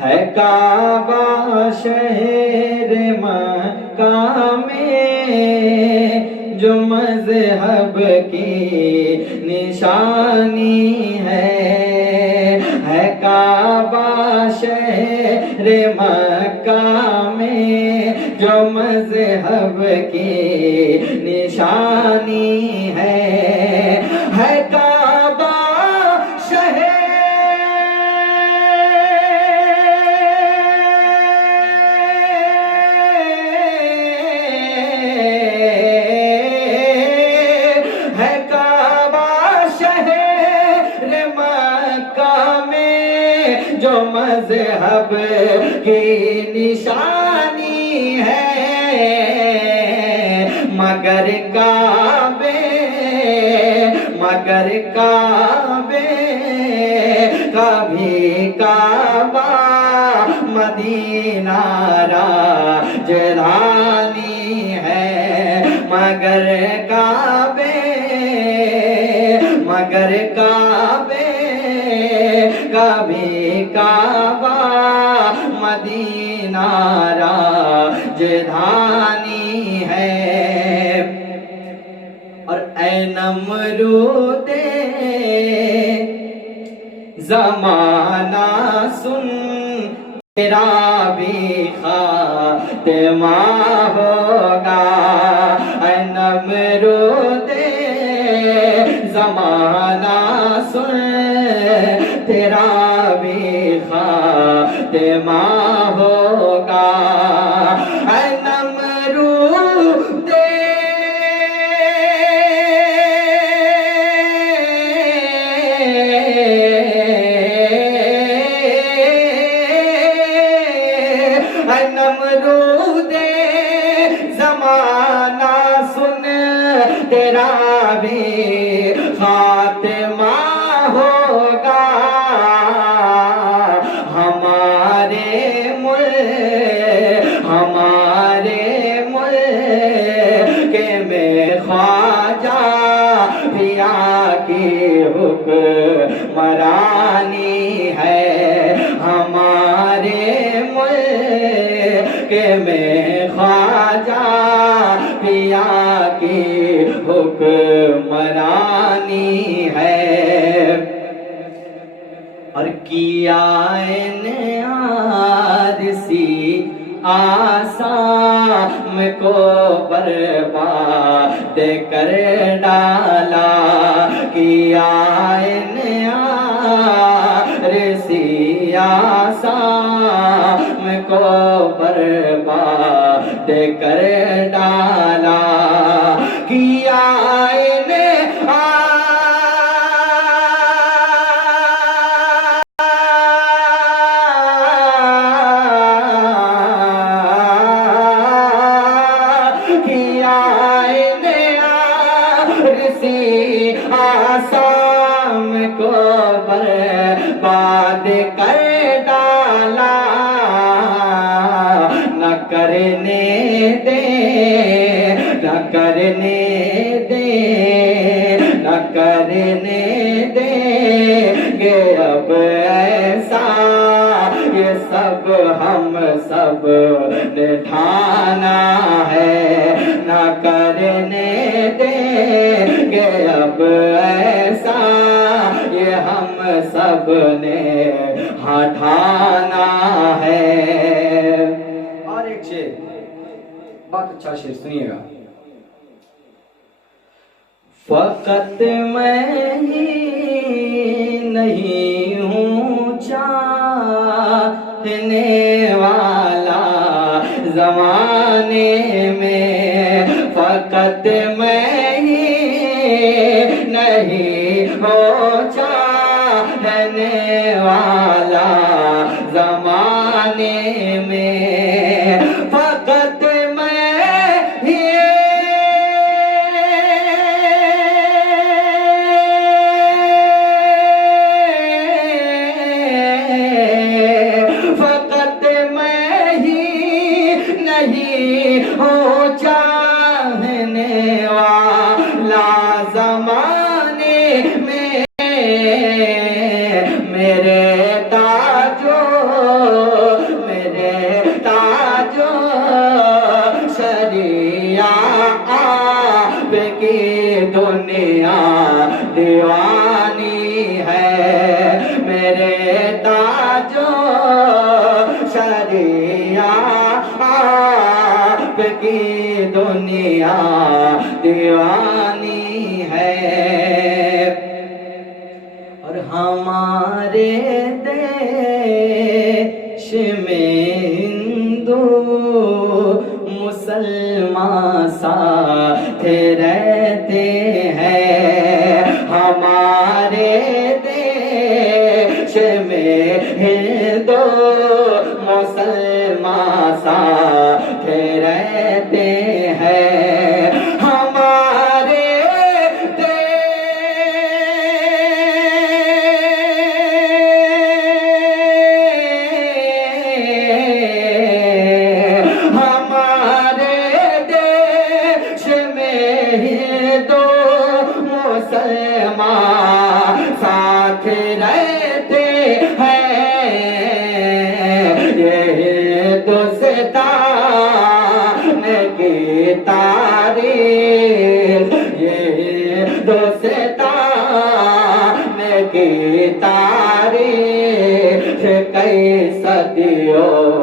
ہے کعبہ شہر مکہ میں جو مذہب کی نشانی ہے کعبہ شہر مکہ میں جو مذہب کی نشانی ہے کعبہ شہر جو مذہب کی نشانی ہے مگر کعبے کبھی کعبہ مدینہ راجدھانی ہے مگر کعبے کبھی کعبہ مدینہ راجدھانی ہے اور اے نمرود زمانہ سن تیرا بھی خاتمہ ہوگا اے نمرود زمانہ سن تیرا بھی خاتمہ ہوگا اے نمرود زمانہ سن تیرا بھی خاتمہ ہوگا ہمارے ملک میں خواجہ پیا کی حکمرانی ہے ہمارے ملک میں خواجہ پیا کی حکمرانی ہے اور کیا عارسی آسام کو برباد کر ڈالا کیا عارسی آسام کو برباد کر ڈالا کیا آسام کو برباد کر ڈالا نہ کرنے دے گے اب ایسا یہ سب ہم سب نے ٹھانا ہے نہ کرنے دیں گے اب ایسا یہ ہم سب نے ٹھانا ہے اور ایک شعر بہت اچھا شعر سنیے گا فقط میں ہی نہیں ہوں چاہنے والا زمانے میں فقط میں ہی نہیں ہوں چاہنے والا زمانے میں فقط ہو چاہنے والا زمانے میں میرے دنیا دیوانی ہے میرے تاجو شریعت آپ کی دنیا دیوانی ہے اور ہمارے دیش میں ہندو مسلمان ساتھ رہتے ہیں ہمارے دیش میں ہندو مسلمان ساتھ رہتے ہیں ہمارے دیش میں ہندو مسلمان ساتھ رہتے ہیں یہ ہندوستان کی تاریخ یہ ہندوستان کی تاریخ کئی صدیوں